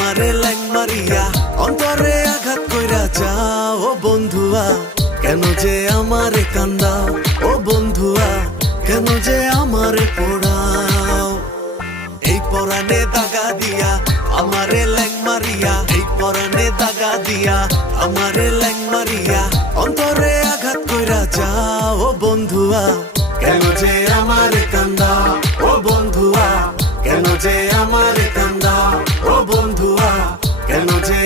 আমারে ল্যাং মারিয়া অন্তরে আঘাত কইরা যাও ও বন্ধুয়া কেন যে আমারে কান্দাও ও বন্ধুয়া কেন যে আমারে পোড়াও এই পরাণে দাগা দিয়া আমারে ল্যাং মারিয়া এই পরাণে দাগা দিয়া আমারে ল্যাং মারিয়া অন্তরে আঘাত কইরা যাও ও বন্ধুয়া কেন যে আমারে কান্দাও ও বন্ধুয়া কেন যে আমারে কান্দাও ও বন্ধুয়া কেন যে